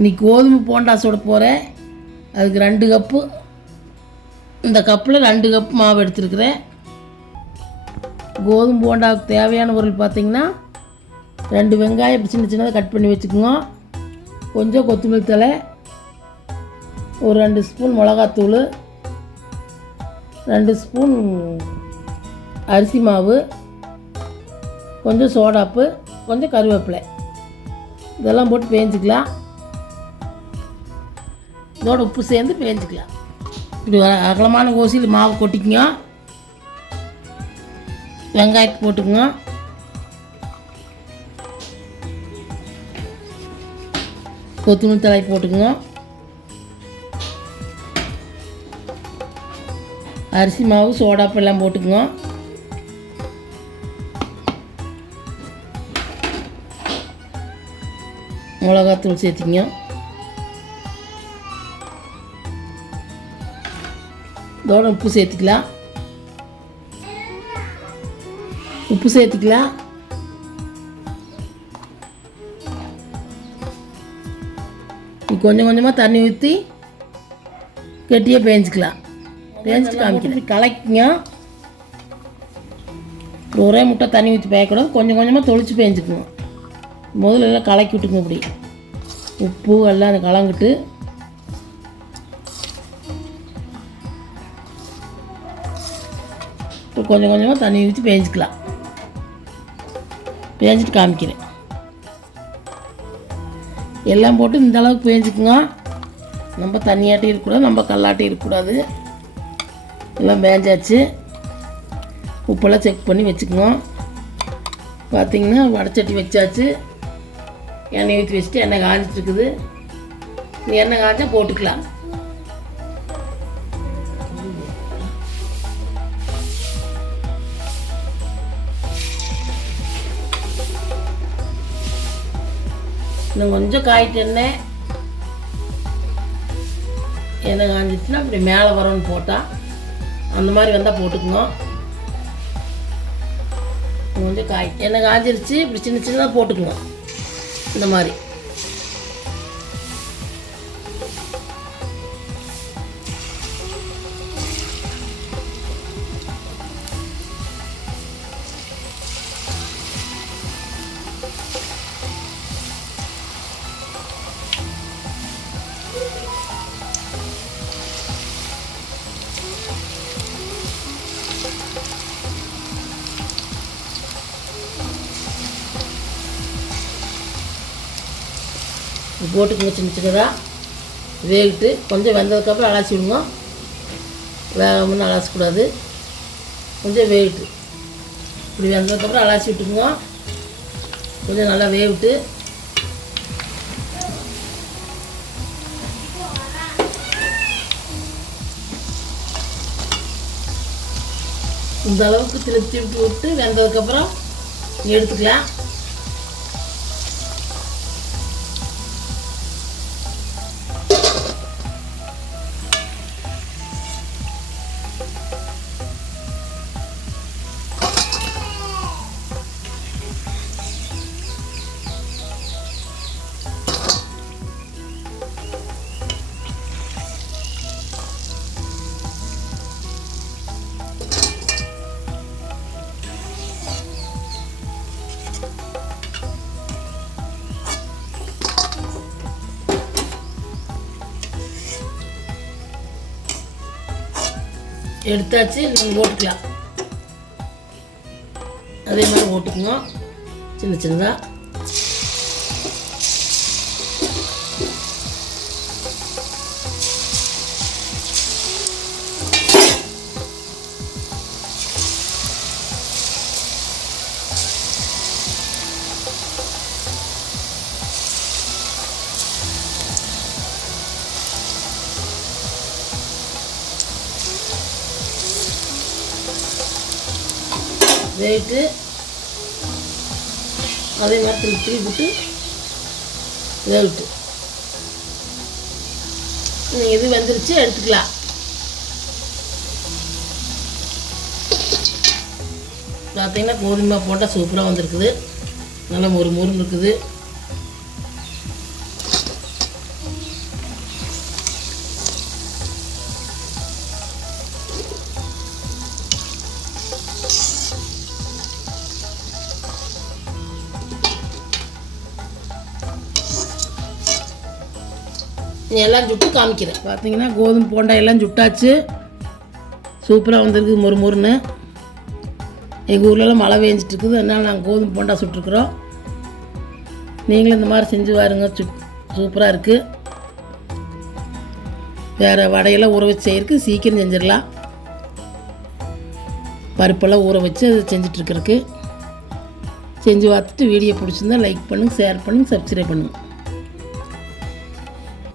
இன்றைக்கி கோதுமை போண்டா சுட போகிறேன். அதுக்கு 2 கப்பு, இந்த கப்பில் 2 கப் மாவு எடுத்துருக்குறேன். கோதுமை போண்டாவுக்கு தேவையான பொருள் பார்த்திங்கன்னா 2 வெங்காயம் இப்படி சின்ன சின்னதாக கட் பண்ணி வச்சுக்கோங்க. கொஞ்சம் கொத்தமல்லி தழை, ஒரு 2 ஸ்பூன் மிளகாத்தூள், 2 ஸ்பூன் அரிசி மாவு, கொஞ்சம் சோடாப்பு, கொஞ்சம் கருவேப்பிலை, இதெல்லாம் போட்டு பேஞ்சிக்கலாம். இதோட உப்பு சேர்ந்து பேஞ்சிக்கலாம். இப்படி அகலமான கோசியில் மாவு கொட்டிக்குங்க. வெங்காயத்தை போட்டுக்குங்க. கொத்தமல்லி தழை போட்டுக்குங்க. அரிசி மாவு, சோடாப்பு எல்லாம் போட்டுக்குங்க. மிளகாத்தூள் சேர்த்திங்க. இதோட உப்பு சேர்த்துக்கலாம். கொஞ்சம் கொஞ்சமாக தண்ணி ஊற்றி கெட்டியாக பேஞ்சிக்கலாம். பேஞ்சிட்டு காமிக்கிறேன். கலக்கிங்க. ஒரே முட்டை தண்ணி ஊற்றி பேயக்கூடாது. கொஞ்சம் கொஞ்சமாக தொளிச்சு பேஞ்சுக்குங்க. முதல்ல எல்லாம் கலக்கி விட்டுங்க. இப்படி உப்பு எல்லாம் அதை கலங்கிட்டு இப்போ கொஞ்சம் கொஞ்சமாக தண்ணி ஊற்றி பேஞ்சிக்கலாம். பேஞ்சிட்டு காமிக்கிறேன். எல்லாம் போட்டு இந்த அளவுக்கு பேஞ்சுக்குங்க. நம்ம தண்ணியாட்டி இருக்கக்கூடாது, நம்ம கல்லாட்டி இருக்கக்கூடாது. எல்லாம் பேஞ்சாச்சு. உப்பெல்லாம் செக் பண்ணி வச்சுக்குங்க. பார்த்திங்கன்னா வடைச்சட்டி வச்சாச்சு. எண்ணெய் ஊற்றி வச்சுட்டு எண்ணெய் காஞ்சிட்ருக்குது. எண்ணெய் காய்ச்சா போட்டுக்கலாம். இன்னும் கொஞ்சம் காய்ட்டு எண்ணெய் காஞ்சிச்சுன்னா அப்படி மேலே வரணும்னு போட்டால் அந்த மாதிரி வந்தால் போட்டுக்குங்க. கொஞ்சம் எண்ணெய் காஞ்சிருச்சு. இப்படி சின்ன சின்னதாக போட்டுக்குங்க. இந்த மாதிரி போட்டுக்கோங்க. சின்ன சின்னதாக வேகிட்டு கொஞ்சம் வெந்ததுக்கப்புறம் அலசி விடுங்க. வேகாமல் அலசக்கூடாது. கொஞ்சம் வேகிட்டு இப்படி வெந்ததுக்கப்புறம் அலசி விட்டுக்குங்க. கொஞ்சம் நல்லா வேவிட்டு இந்த அளவுக்கு திருப்பி விட்டு வெந்ததுக்கப்புறம் எடுத்துக்கலாம். எடுத்தாச்சு. நீங்கள் போட்டுக்கலாம். அதே மாதிரி போட்டுக்குங்க. சின்ன சின்னதாக வேவிட்டு அதே மாதிரி திருப்பி விட்டு வேவிட்டு இது வெந்துருச்சு. எடுத்துக்கலாம். பார்த்தீங்கன்னா கோதுமை போட்டால் சூப்பராக வந்திருக்குது. நல்லா மொறு மொறுன்னு இருக்குது. எல்லாம் சுட்டு காமிக்கிறேன். பார்த்தீங்கன்னா கோதுமை போண்டா எல்லாம் சுட்டாச்சு. சூப்பராக வந்திருக்கு மொறுமொறுன்னு. எங்கள் ஊர்லலாம் மழை பெஞ்சிட்டு இருக்குது, அதனால் நாங்கள் கோதுமை போண்டா சுட்டுருக்குறோம். நீங்களும் இந்த மாதிரி செஞ்சு பாருங்க, சூப்பராக இருக்குது. வேறு வடையெல்லாம் ஊற வச்சு செய்யறதுக்கு சீக்கிரம் செஞ்சிடலாம். பருப்பெல்லாம் ஊற வச்சு அதை செஞ்சிட்ருக்கிறதுக்கு. செஞ்சு பார்த்துட்டு வீடியோ பிடிச்சிருந்தா லைக் பண்ணுங்கள், ஷேர் பண்ணுங்கள், சப்ஸ்கிரைப் பண்ணுங்கள்.